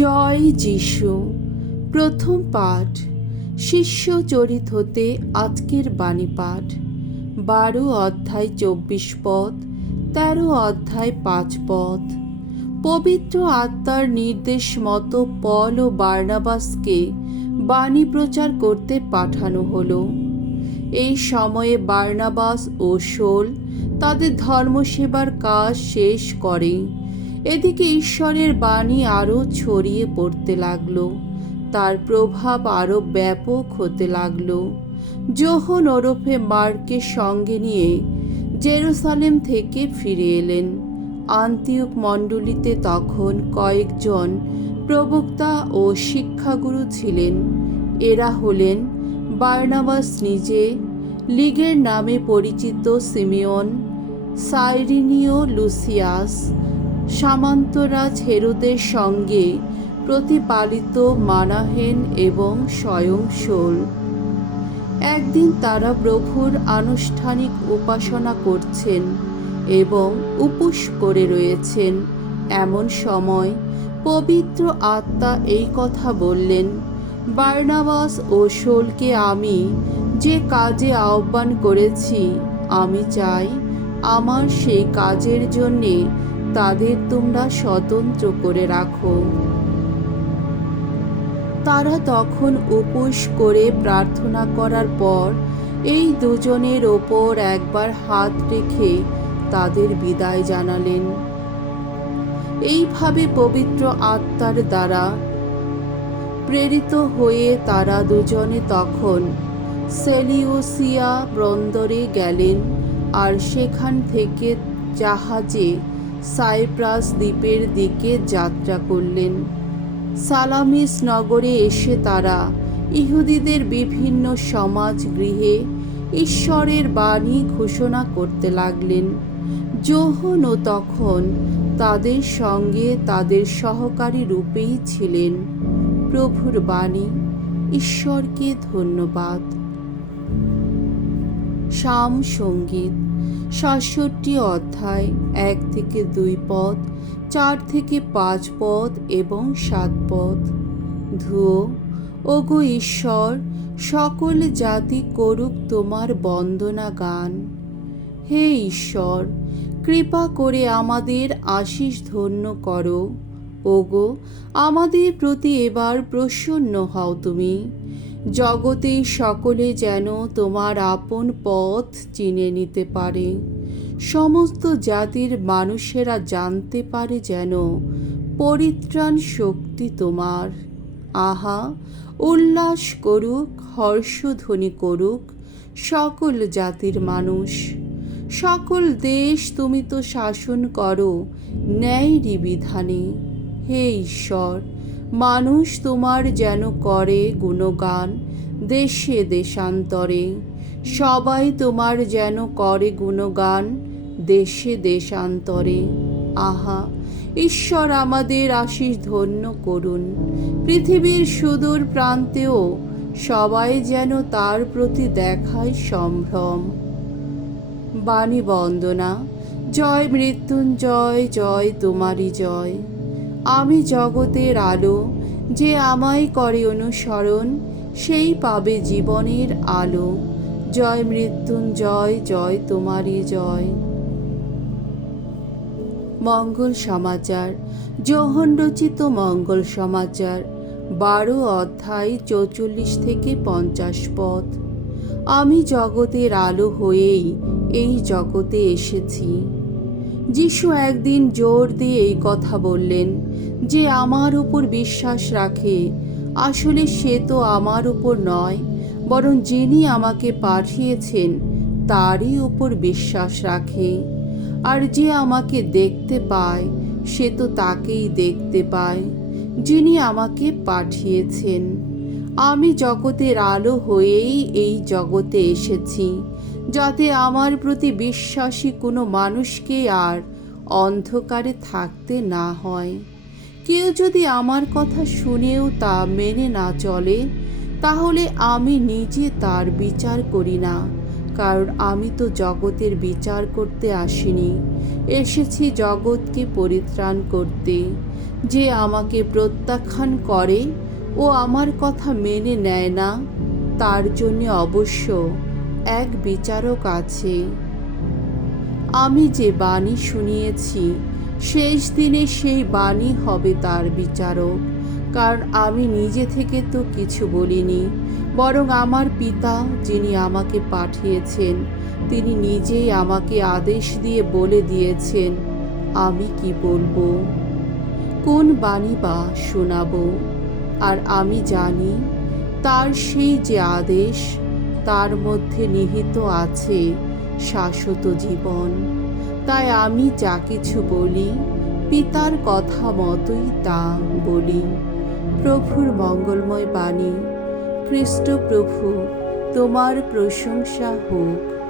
জয় যিশু। প্রথম পাঠ শিষ্য চরিত হতে আজকের বাণী পাঠ 12 অধ্যায় 24 পদ, 13 অধ্যায় 5 পদ। পবিত্র আত্মার নির্দেশ মতো পল ও বার্নাবাসকে বাণী প্রচার করতে পাঠানো হলো। এই সময়ে বার্নাবাস ও শৌল তাদের ধর্মসেবার কাজ শেষ করে। এদিকে ঈশ্বরের বাণী আরও ছড়িয়ে পড়তে লাগলো, তার প্রভাব আরও ব্যাপক হতে লাগলো। যোহন ওরফে মার্ককে সঙ্গে নিয়ে জেরুসালেম থেকে ফিরে এলেন। আন্তিওক মণ্ডলীতে তখন কয়েকজন প্রবক্তা ও শিক্ষাগুরু ছিলেন। এরা হলেন বার্নাবাস নিজে, লিগের নামে পরিচিত সিমিয়ন, সাইরিনীয় লুসিয়াস, সামন্তরাজ হেরোদের সঙ্গে প্রতিপালিত মানাহেন এবং স্বয়ং শৌল। একদিন তারা প্রভুর আনুষ্ঠানিক উপাসনা করছেন এবং উপোস করে রয়েছেন। এমন সময় পবিত্র আত্মা এই কথা বললেন, বার্নাবাস ও শৌলকে আমি যে কাজে আহ্বান করেছি, আমি চাই আমার সেই কাজের জন্যে তাদের তোমরা স্বতন্ত্র করে রাখো। তারা তখন উপোস করে প্রার্থনা করার পর এই দুজনের ওপর একবার হাত রেখে তাদের বিদায় জানালেন। এইভাবে পবিত্র আত্মার দ্বারা প্রেরিত হয়ে তারা দুজনে তখন সেলিউসিয়া বন্দরে গেলেন আর সেখান থেকে জাহাজে সাইপ্রাস দ্বীপের দিকে যাত্রা করলেন। সালামিস নগরে এসে তারা ইহুদিদের বিভিন্ন সমাজ গৃহে ঈশ্বরের বাণী ঘোষণা করতে লাগলেন। যোহনও তখন তাদের সঙ্গে তাদের সহকারী রূপেই ছিলেন। প্রভুর বাণী। ঈশ্বরকে ধন্যবাদ। সাম সঙ্গীত 67 অধ্যায় 1 থেকে 2 পদ, 4 থেকে 5 পদ এবং 7 পদ। ধুয়ো, ওগো ঈশ্বর, সকল জাতি করুক তোমার বন্দনা গান। হে ঈশ্বর, কৃপা করে আমাদের আশিস ধন্য করো। ওগো, আমাদের প্রতি এবার প্রসন্ন হও তুমি। জগতে সকলে যেন তোমার আপন পথ চিনে নিতে পারে। সমস্ত জাতির মানুষেরা জানতে পারে যেন পরিত্রাণ শক্তি তোমার। আহা, উল্লাস করুক, হর্ষধ্বনি করুক সকল জাতির মানুষ। সকল দেশ তুমি তো শাসন করো ন্যায় বিধানে। হে ঈশ্বর, মানুষ তোমার যেন করে গুণগান দেশে দেশান্তরে। সবাই তোমার যেন করে গুণগান দেশে দেশান্তরে। আহা, ঈশ্বর আমাদের আশিস ধন্য করুন। পৃথিবীর সুদূর প্রান্তেও সবাই যেন তার প্রতি দেখায় সম্ভ্রম। বাণী বন্দনা। জয় মৃত্যুঞ্জয়, জয় তোমারই জয়। আমি জগতের আলো, যে আমায় করে অনুসরণ সেই পাবে জীবনের আলো। জয় মৃত্যুঞ্জয়, জয় তোমারই জয়। মঙ্গল সমাচার। যোহন রচিত মঙ্গল সমাচার 12 অধ্যায় 44 থেকে 50 পদ। আমি জগতের আলো হয়েই এই জগতে এসেছি। যিশু একদিন জোর দিয়ে এই কথা বললেন, যে আমার উপর বিশ্বাস রাখে, আসলে সে তো আমার উপর নয়, বরং যিনি আমাকে পাঠিয়েছেন তারই উপর বিশ্বাস রাখে। আর যে আমাকে দেখতে পায়, সে তো তাকেই দেখতে পায় যিনি আমাকে পাঠিয়েছেন। আমি জগতের আলো হয়েই এই জগতে এসেছি, যাতে আমার প্রতি বিশ্বাসী কোনো মানুষকে আর অন্ধকারে থাকতে না হয়। কেউ যদি আমার কথা শুনেও তা মেনে না চলে, তাহলে আমি নিজে তার বিচার করি না, কারণ আমি তো জগতের বিচার করতে আসিনি, এসেছি জগৎকে পরিত্রাণ করতে। যে আমাকে প্রত্যাখ্যান করে ও আমার কথা মেনে নেয় না, তার জন্য অবশ্য এক বিচারক আছে। আমি যে বাণী শুনিয়েছি, শেষ দিনে সেই বাণী হবে তার বিচারক। কারণ আমি নিজে থেকে তো কিছু বলিনি, বরং আমার পিতা যিনি আমাকে পাঠিয়েছেন তিনি নিজেই আমাকে আদেশ দিয়ে বলে দিয়েছেন আমি কি বলবো, কোন বাণী বা শোনাবো। আর আমি জানি তার সেই যে আদেশ, তার মধ্যে নিহিত আছে শাশ্বত জীবন। তাই আমি যা কিছু বলি পিতার কথা মতোই তা বলি। প্রভুর মঙ্গলময় বাণী। খ্রিস্ট প্রভু তোমার প্রশংসা হোক।